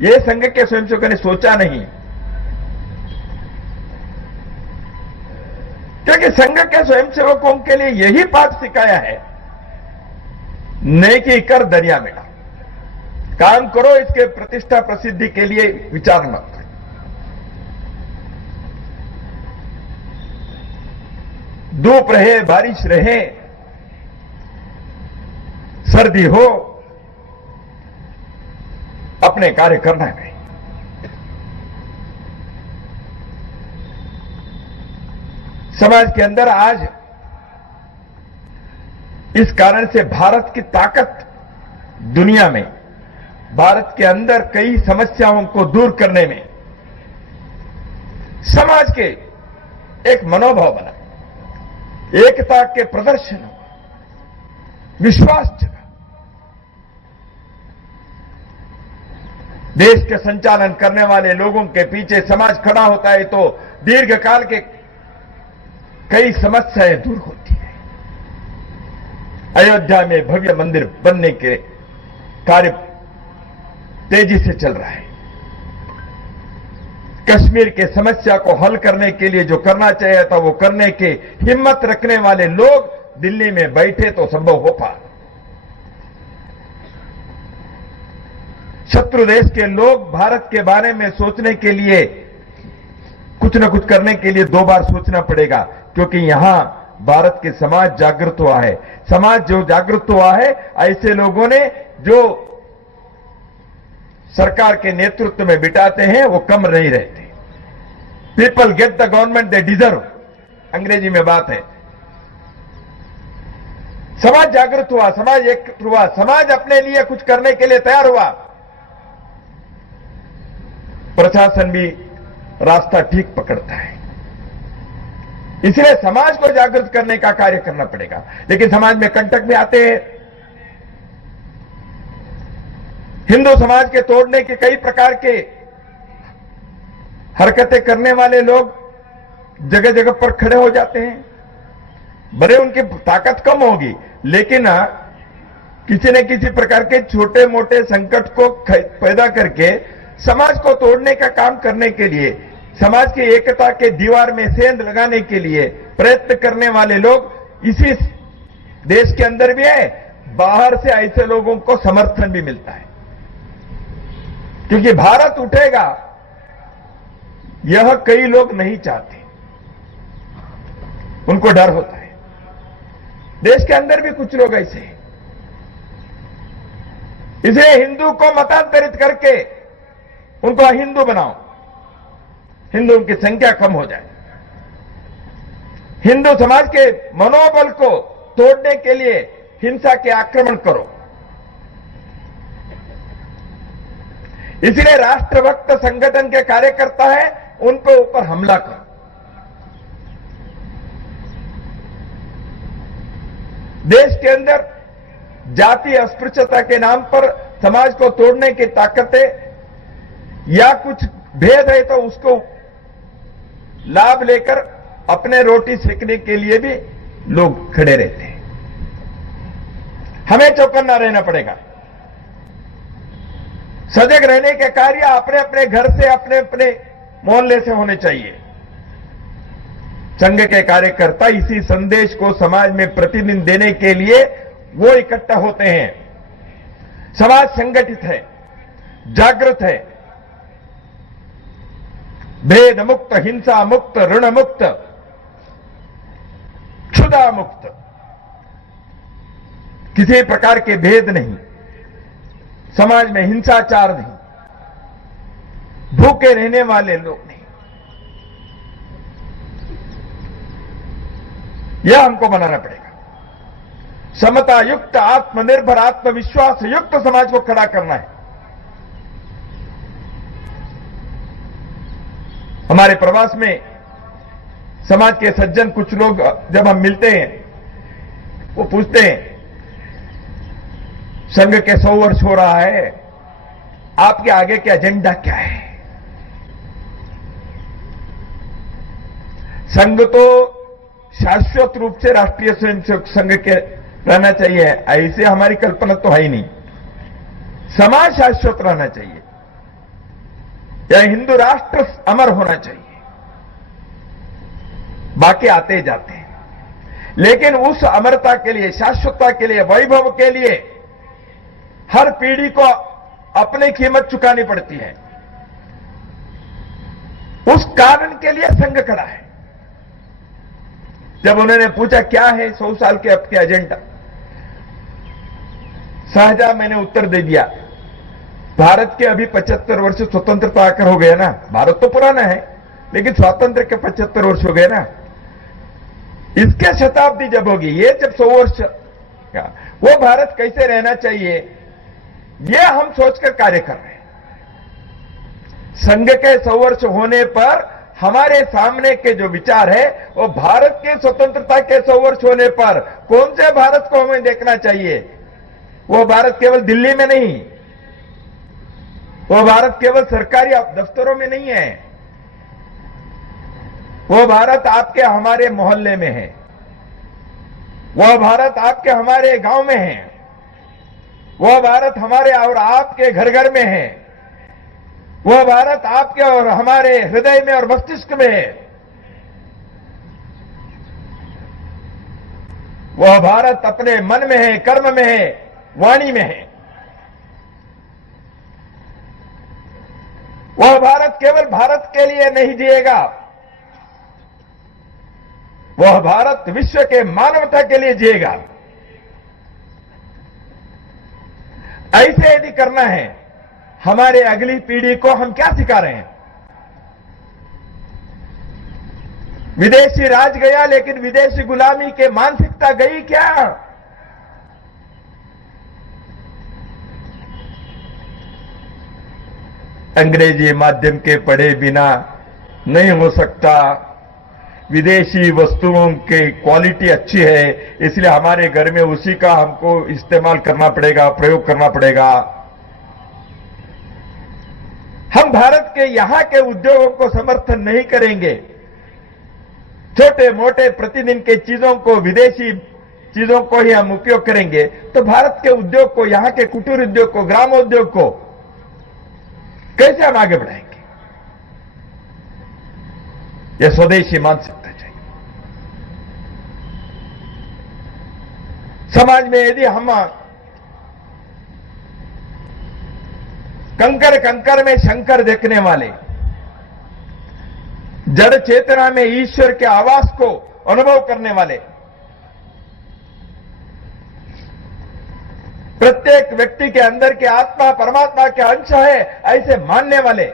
यह संघ के स्वयंसेवकों ने सोचा नहीं, क्योंकि संघ के स्वयंसेवकों के लिए यही पाठ सिखाया है, नेकी कर दरिया में डाल, काम करो, इसके प्रतिष्ठा प्रसिद्धि के लिए विचार मत करो। धूप रहे, बारिश रहे, सर्दी हो, अपने कार्य करना है। समाज के अंदर आज इस कारण से भारत की ताकत दुनिया में, भारत के अंदर कई समस्याओं को दूर करने में समाज के एक मनोभाव बना, एकता के प्रदर्शन हुआ, विश्वास जगा। देश के संचालन करने वाले लोगों के पीछे समाज खड़ा होता है तो दीर्घकाल के कई समस्याएं दूर होती है। अयोध्या में भव्य मंदिर बनने के कार्य तेजी से चल रहा है। कश्मीर के समस्या को हल करने के लिए जो करना चाहिए था वो करने के हिम्मत रखने वाले लोग दिल्ली में बैठे तो संभव हो पा। शत्रु देश के लोग भारत के बारे में सोचने के लिए, कुछ न कुछ करने के लिए दो बार सोचना पड़ेगा, क्योंकि यहां भारत के समाज जागृत हुआ है। समाज जो जागृत हुआ है, ऐसे लोगों ने जो सरकार के नेतृत्व में बिठाते हैं वो कम नहीं रहते। People get the government they deserve, अंग्रेजी में बात है। समाज जागृत हुआ, समाज एक हुआ, समाज अपने लिए कुछ करने के लिए तैयार हुआ। प्रशासन भी रास्ता ठीक पकड़ता है, इसलिए समाज को जागृत करने का कार्य करना पड़ेगा। लेकिन समाज में कंटक भी आते हैं। हिंदू समाज के तोड़ने के कई प्रकार के हरकतें करने वाले लोग जगह जगह पर खड़े हो जाते हैं। भले उनकी ताकत कम होगी, लेकिन किसी न किसी प्रकार के छोटे मोटे संकट को पैदा करके समाज को तोड़ने का काम करने के लिए, समाज की एकता के दीवार में सेंध लगाने के लिए प्रयत्न करने वाले लोग इसी देश के अंदर भी है, बाहर से ऐसे लोगों को समर्थन भी मिलता है। क्योंकि भारत उठेगा यह कई लोग नहीं चाहते, उनको डर होता है। देश के अंदर भी कुछ लोग ऐसे हैं। इसलिए हिंदू को मतांतरित करके उनको अहिंदू बनाओ, हिंदुओं की संख्या कम हो जाए। हिंदू समाज के मनोबल को तोड़ने के लिए हिंसा के आक्रमण करो। इसलिए राष्ट्रभक्त संगठन के कार्यकर्ता है, उनके ऊपर हमला करो। देश के अंदर जाति अस्पृश्यता के नाम पर समाज को तोड़ने की ताकतें या कुछ भेद है तो उसको लाभ लेकर अपने रोटी सेकने के लिए भी लोग खड़े रहते हैं। हमें चौकन्ना रहना पड़ेगा। सजग रहने के कार्य अपने अपने घर से, अपने अपने मोहल्ले से होने चाहिए। संघ के कार्यकर्ता इसी संदेश को समाज में प्रतिदिन देने के लिए वो इकट्ठा होते हैं। समाज संगठित है, जागृत है, भेद मुक्त, हिंसा मुक्त, ऋण मुक्त, क्षुधा मुक्त, किसी प्रकार के भेद नहीं, समाज में हिंसाचार नहीं, भूखे रहने वाले लोग नहीं। यह हमको बनाना पड़ेगा। समता युक्त, आत्मनिर्भर, आत्मविश्वास युक्त समाज को खड़ा करना है। हमारे प्रवास में समाज के सज्जन कुछ लोग जब हम मिलते हैं, वो पूछते हैं, संघ के 100 वर्ष हो रहा है, आपके आगे के एजेंडा क्या है? संघ तो शाश्वत रूप से राष्ट्रीय स्वयंसेवक संघ के रहना चाहिए, ऐसे हमारी कल्पना तो है ही नहीं। समाज शाश्वत रहना चाहिए, या हिंदू राष्ट्र अमर होना चाहिए। बाकी आते जाते हैं, लेकिन उस अमरता के लिए, शाश्वतता के लिए, वैभव के लिए हर पीढ़ी को अपनी कीमत चुकानी पड़ती है। उस कारण के लिए संघ खड़ा है। जब उन्होंने पूछा क्या है 100 साल के अब के एजेंडा, सहजा मैंने उत्तर दे दिया, भारत के अभी 75 वर्ष स्वतंत्रता आकर हो गया ना। भारत तो पुराना है, लेकिन स्वातंत्र के 75 वर्ष हो गए ना। इसके शताब्दी जब होगी, ये जब 100 वर्ष का, वो भारत कैसे रहना चाहिए, ये हम सोचकर कार्य कर रहे हैं। संघ के 100 वर्ष होने पर हमारे सामने के जो विचार है, वो भारत के स्वतंत्रता के 100 वर्ष होने पर कौन से भारत को हमें देखना चाहिए। वो भारत केवल दिल्ली में नहीं, वो भारत केवल सरकारी दफ्तरों में नहीं है, वो भारत आपके हमारे मोहल्ले में है, वो भारत आपके हमारे गांव में है, वो भारत हमारे और आपके घर घर में है, वो भारत आपके और हमारे हृदय में और मस्तिष्क में है, वह भारत अपने मन में है, कर्म में है, वाणी में है। वह भारत केवल भारत के लिए नहीं जिएगा, वह भारत विश्व के मानवता के लिए जिएगा। ऐसे यदि करना है, हमारे अगली पीढ़ी को हम क्या सिखा रहे हैं? विदेशी राज गया, लेकिन विदेशी गुलामी के मानसिकता गई क्या? अंग्रेजी माध्यम के पढ़े बिना नहीं हो सकता। विदेशी वस्तुओं की क्वालिटी अच्छी है, इसलिए हमारे घर में उसी का हमको इस्तेमाल करना पड़ेगा, प्रयोग करना पड़ेगा। हम भारत के यहां के उद्योगों को समर्थन नहीं करेंगे छोटे मोटे प्रतिदिन के चीजों को, विदेशी चीजों को ही हम उपयोग करेंगे तो भारत के उद्योग को, यहां के कुटीर उद्योग को, ग्रामोद्योग को कैसे हम आगे बढ़ाएंगे? यह स्वदेशी मानसिकता चाहिए। समाज में यदि हम कंकर कंकर में शंकर देखने वाले, जड़ चेतना में ईश्वर के आवास को अनुभव करने वाले, प्रत्येक व्यक्ति के अंदर के आत्मा परमात्मा के अंश है ऐसे मानने वाले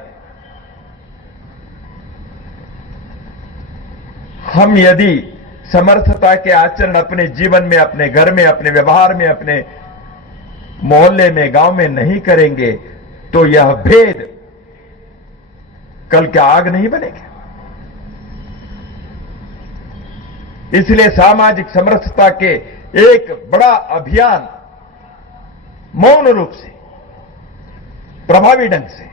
हम यदि समर्थता के आचरण अपने जीवन में, अपने घर में, अपने व्यवहार में, अपने मोहल्ले में, गांव में नहीं करेंगे तो यह भेद कल के आग नहीं बनेगा। इसलिए सामाजिक समरसता के एक बड़ा अभियान मौन रूप से, प्रभावी ढंग से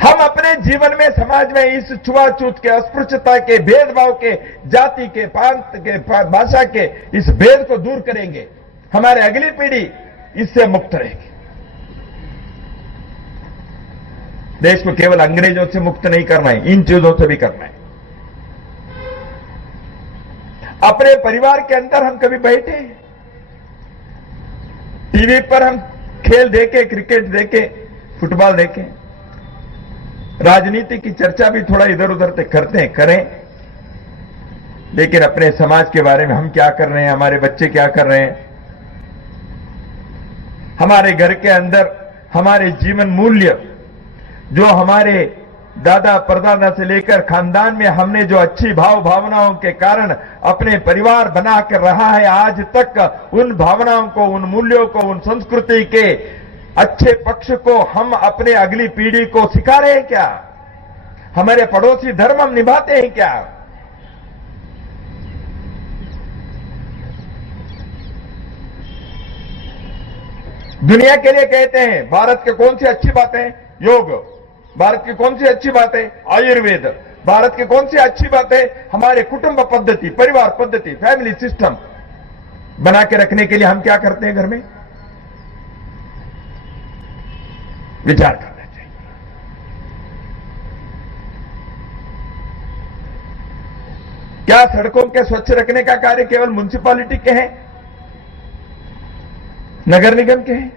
हम अपने जीवन में, समाज में इस छुआछूत के, अस्पृश्यता के, भेदभाव के, जाति के, प्रांत के, भाषा के इस भेद को दूर करेंगे, हमारी अगली पीढ़ी इससे मुक्त रहेगी। देश को केवल अंग्रेजों से मुक्त नहीं करना है, इन चीजों से भी करना है। अपने परिवार के अंदर हम कभी बैठे, टीवी पर हम खेल देखे, क्रिकेट देखे, फुटबॉल देखे, राजनीति की चर्चा भी थोड़ा इधर उधर तक करते हैं, करें, लेकिन अपने समाज के बारे में हम क्या कर रहे हैं, हमारे बच्चे क्या कर रहे हैं, हमारे घर के अंदर हमारे जीवन मूल्य जो हमारे दादा परदादा से लेकर खानदान में हमने जो अच्छी भावनाओं के कारण अपने परिवार बना कर रहा है, आज तक उन भावनाओं को, उन मूल्यों को, उन संस्कृति के अच्छे पक्ष को हम अपने अगली पीढ़ी को सिखा रहे हैं क्या? हमारे पड़ोसी धर्म हम निभाते हैं क्या? दुनिया के लिए कहते हैं भारत के कौन सी अच्छी बातें? योग। भारत की कौन सी अच्छी बात है? आयुर्वेद। भारत की कौन सी अच्छी बात है? हमारे कुटुंब पद्धति, परिवार पद्धति, फैमिली सिस्टम बना के रखने के लिए हम क्या करते हैं घर में? विचार करना चाहिए। क्या सड़कों के स्वच्छ रखने का कार्य केवल म्युनिसिपैलिटी के हैं, नगर निगम के हैं?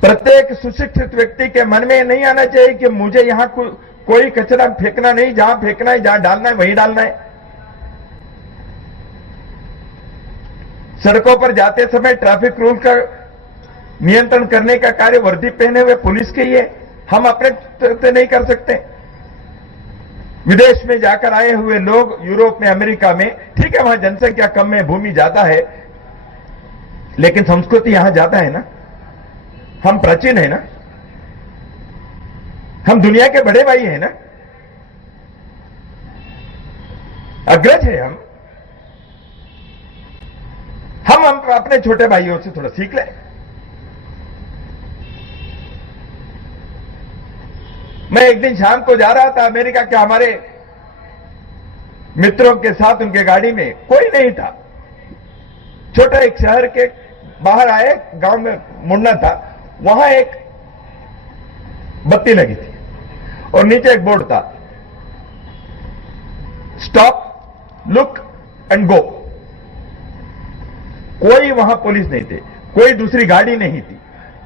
प्रत्येक सुशिक्षित व्यक्ति के मन में नहीं आना चाहिए कि मुझे यहां कोई कचरा फेंकना नहीं, जहां फेंकना है, जहां डालना है वहीं डालना है। सड़कों पर जाते समय ट्रैफिक रूल का नियंत्रण करने का कार्य वर्दी पहने हुए पुलिस के ही है, हम अपने तरफ से नहीं कर सकते। विदेश में जाकर आए हुए लोग, यूरोप में, अमेरिका में, ठीक है वहां जनसंख्या कम है, भूमि ज्यादा है, लेकिन संस्कृति यहां ज्यादा है ना। हम प्राचीन है ना, हम दुनिया के बड़े भाई हैं ना, अग्रज है हम अपने छोटे भाइयों से थोड़ा सीख लें। मैं एक दिन शाम को जा रहा था अमेरिका के हमारे मित्रों के साथ, उनके गाड़ी में कोई नहीं था। छोटा एक शहर के बाहर आए, गांव में मुड़ना था, वहां एक बत्ती लगी थी और नीचे एक बोर्ड था, स्टॉप, लुक एंड गो। कोई वहां पुलिस नहीं थे, कोई दूसरी गाड़ी नहीं थी,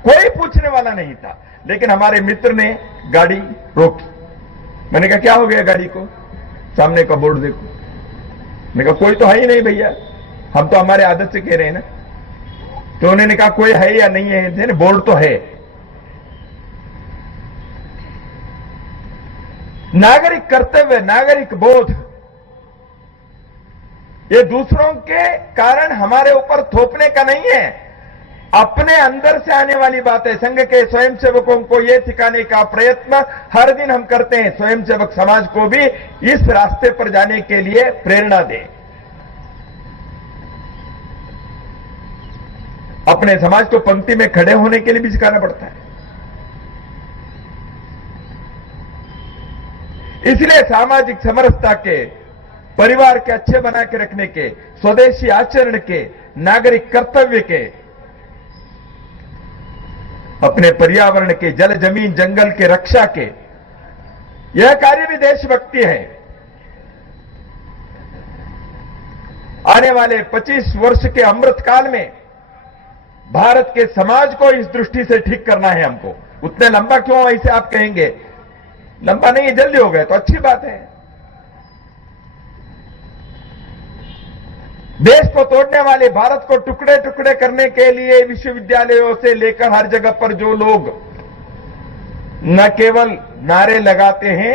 कोई पूछने वाला नहीं था, लेकिन हमारे मित्र ने गाड़ी रोकी। मैंने कहा क्या हो गया गाड़ी को? सामने का बोर्ड देखो। मैंने कहा कोई तो है ही नहीं भैया, हम तो हमारे आदत से कह रहे हैं ना। तो उन्होंने कहा कोई है या नहीं है, बोर्ड तो है। नागरिक कर्तव्य, नागरिक बोध, ये दूसरों के कारण हमारे ऊपर थोपने का नहीं है, अपने अंदर से आने वाली बात है। संघ के स्वयंसेवकों को यह सिखाने का प्रयत्न हर दिन हम करते हैं। स्वयंसेवक समाज को भी इस रास्ते पर जाने के लिए प्रेरणा दें। अपने समाज को पंक्ति में खड़े होने के लिए भी सिखाना पड़ता है। इसलिए सामाजिक समरसता के, परिवार के अच्छे बना के रखने के, स्वदेशी आचरण के, नागरिक कर्तव्य के, अपने पर्यावरण के, जल जमीन जंगल के रक्षा के, यह कार्य भी देशभक्ति है। आने वाले 25 वर्ष के अमृत काल में भारत के समाज को इस दृष्टि से ठीक करना है हमको। उतने लंबा क्यों ऐसे आप कहेंगे? लंबा नहीं, जल्दी हो गए तो अच्छी बात है। देश को तोड़ने वाले, भारत को टुकड़े टुकड़े करने के लिए विश्वविद्यालयों से लेकर हर जगह पर जो लोग न केवल नारे लगाते हैं,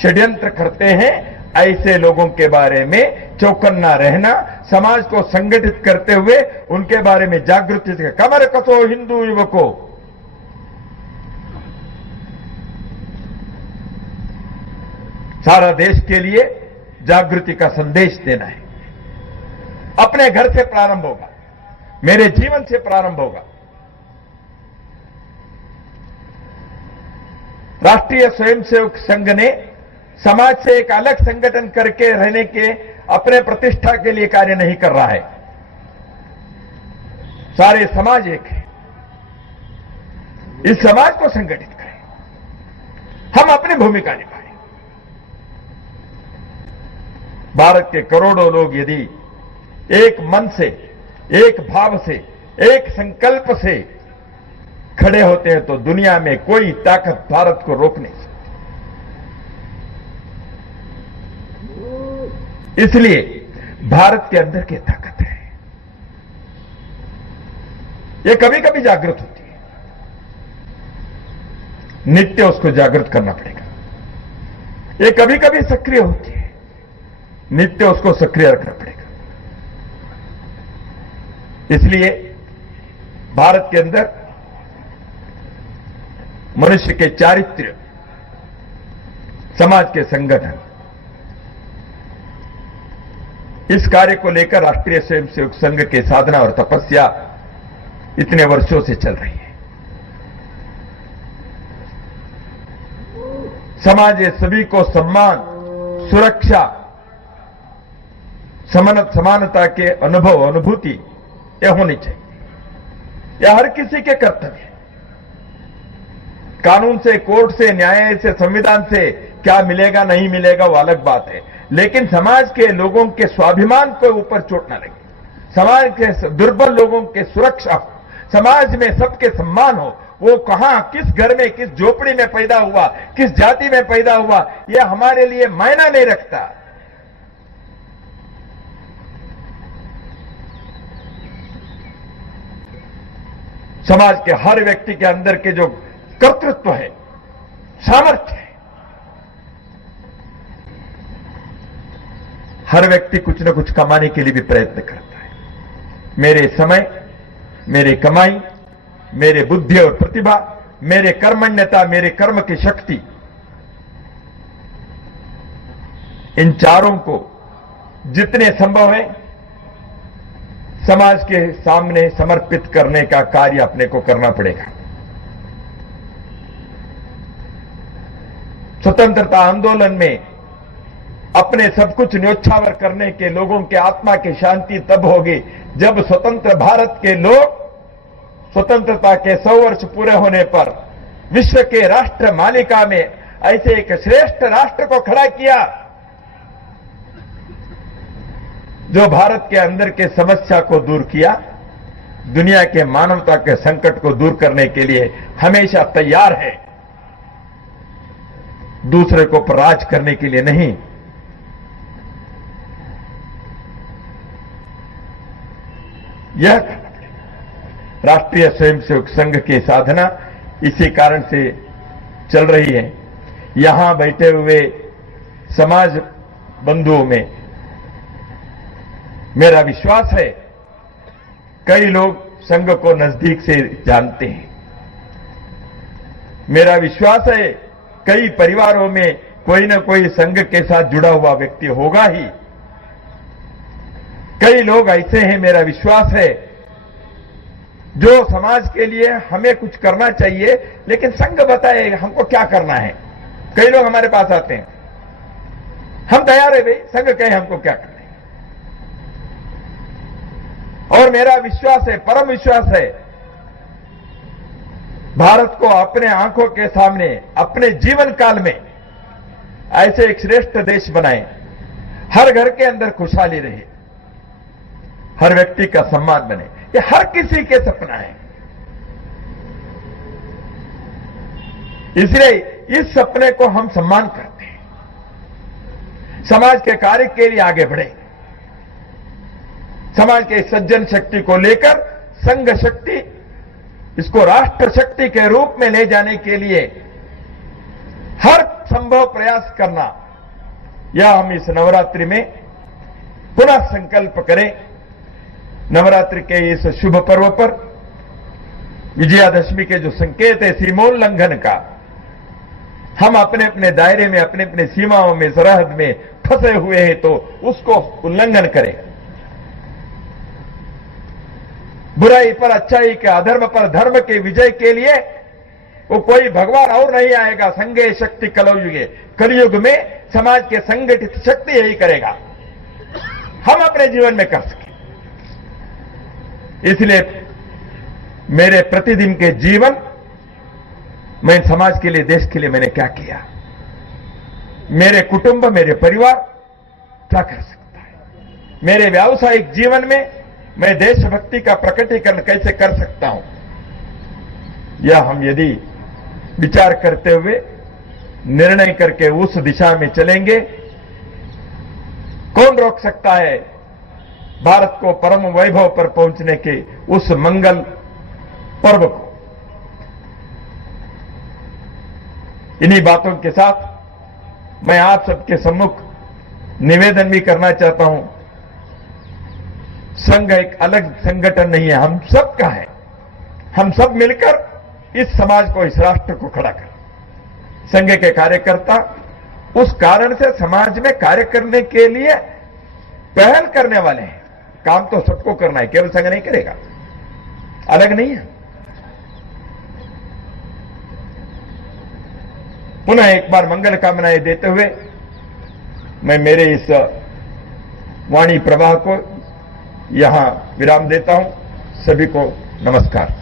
षड्यंत्र करते हैं, ऐसे लोगों के बारे में चौकन्ना रहना, समाज को संगठित करते हुए उनके बारे में जागृति से, कमर कसो हिंदू युवकों, सारा देश के लिए जागृति का संदेश देना है। अपने घर से प्रारंभ होगा, मेरे जीवन से प्रारंभ होगा। राष्ट्रीय स्वयंसेवक संघ ने समाज से एक अलग संगठन करके रहने के, अपने प्रतिष्ठा के लिए कार्य नहीं कर रहा है। सारे समाज एक है। इस समाज को संगठित करें, हम अपनी भूमिका निभाएं। भारत के करोड़ों लोग यदि एक मन से, एक भाव से, एक संकल्प से खड़े होते हैं तो दुनिया में कोई ताकत भारत को रोक नहीं सकती। इसलिए भारत के अंदर की ताकत है, ये कभी कभी जागृत होती है, नित्य उसको जागृत करना पड़ेगा। ये कभी कभी सक्रिय होती है, नित्य उसको सक्रिय रखना पड़ेगा। इसलिए भारत के अंदर मनुष्य के चारित्र्य, समाज के संगठन, इस कार्य को लेकर राष्ट्रीय स्वयंसेवक संघ के साधना और तपस्या इतने वर्षों से चल रही है। समाज ये सभी को सम्मान, सुरक्षा, समानता के अनुभव, अनुभूति ये होनी चाहिए। यह हर किसी के कर्तव्य है। कानून से, कोर्ट से, न्याय से, संविधान से क्या मिलेगा नहीं मिलेगा वो अलग बात है, लेकिन समाज के लोगों के स्वाभिमान को ऊपर चोट न लगे, समाज के दुर्बल लोगों की सुरक्षा हो, समाज में सबके सम्मान हो। वो कहां, किस घर में, किस झोपड़ी में पैदा हुआ, किस जाति में पैदा हुआ, यह हमारे लिए मायना नहीं रखता। समाज के हर व्यक्ति के अंदर के जो कर्तृत्व है, सामर्थ्य है, हर व्यक्ति कुछ न कुछ कमाने के लिए भी प्रयत्न करता है। मेरे समय, मेरी कमाई, मेरे बुद्धि और प्रतिभा, मेरे कर्मण्यता, मेरे कर्म की शक्ति, इन चारों को जितने संभव है समाज के सामने समर्पित करने का कार्य अपने को करना पड़ेगा। स्वतंत्रता आंदोलन में अपने सब कुछ न्योछावर करने के लोगों के आत्मा की शांति तब होगी जब स्वतंत्र भारत के लोग स्वतंत्रता के 100 वर्ष पूरे होने पर विश्व के राष्ट्र मालिका में ऐसे एक श्रेष्ठ राष्ट्र को खड़ा किया जो भारत के अंदर के समस्या को दूर किया, दुनिया के मानवता के संकट को दूर करने के लिए हमेशा तैयार है, दूसरे को पराज करने के लिए नहीं। यह राष्ट्रीय स्वयंसेवक संघ की साधना इसी कारण से चल रही है। यहां बैठे हुए समाज बंधुओं में मेरा विश्वास है कई लोग संघ को नजदीक से जानते हैं। मेरा विश्वास है कई परिवारों में कोई न कोई संघ के साथ जुड़ा हुआ व्यक्ति होगा ही। कई लोग ऐसे हैं, मेरा विश्वास है, जो समाज के लिए हमें कुछ करना चाहिए लेकिन संघ बताए हमको क्या करना है। कई लोग हमारे पास आते हैं, हम तैयार है भाई, संघ कहे हमको क्या करना है। और मेरा विश्वास है, परम विश्वास है, भारत को अपने आंखों के सामने अपने जीवन काल में ऐसे एक श्रेष्ठ देश बनाए, हर घर के अंदर खुशहाली रहे, हर व्यक्ति का सम्मान बने, ये हर किसी के सपना है। इसलिए इस सपने को हम सम्मान करते हैं, समाज के कार्य के लिए आगे बढ़े, समाज के सज्जन शक्ति को लेकर संघ शक्ति, इसको राष्ट्र शक्ति के रूप में ले जाने के लिए हर संभव प्रयास करना, यह हम इस नवरात्रि में पुनः संकल्प करें। नवरात्रि के इस शुभ पर्व पर विजयादशमी के जो संकेत है सीमोल्लंघन का, हम अपने अपने दायरे में, अपने अपने सीमाओं में, सरहद में फंसे हुए हैं, तो उसको उल्लंघन करें। बुराई पर अच्छाई के, अधर्म पर धर्म के विजय के लिए वो कोई भगवान और नहीं आएगा। संघे शक्ति कलयुगे, कलयुग में समाज के संगठित शक्ति यही करेगा, हम अपने जीवन में कर सके। इसलिए मेरे प्रतिदिन के जीवन, मैं समाज के लिए, देश के लिए मैंने क्या किया, मेरे कुटुंब, मेरे परिवार क्या कर सकता है, मेरे व्यावसायिक जीवन में मैं देशभक्ति का प्रकटीकरण कैसे कर सकता हूं, यह हम यदि विचार करते हुए निर्णय करके उस दिशा में चलेंगे, कौन रोक सकता है भारत को परम वैभव पर पहुंचने के उस मंगल पर्व को। इन्हीं बातों के साथ मैं आप सबके सम्मुख निवेदन भी करना चाहता हूं, संघ एक अलग संगठन नहीं है, हम सबका है। हम सब मिलकर इस समाज को, इस राष्ट्र को खड़ा कर, संघ के कार्यकर्ता उस कारण से समाज में कार्य करने के लिए पहल करने वाले हैं। काम तो सबको करना है, केवल संघ नहीं करेगा, अलग नहीं है। पुनः एक बार मंगल कामनाएं देते हुए मैं मेरे इस वाणी प्रवाह को यहां विराम देता हूं। सभी को नमस्कार।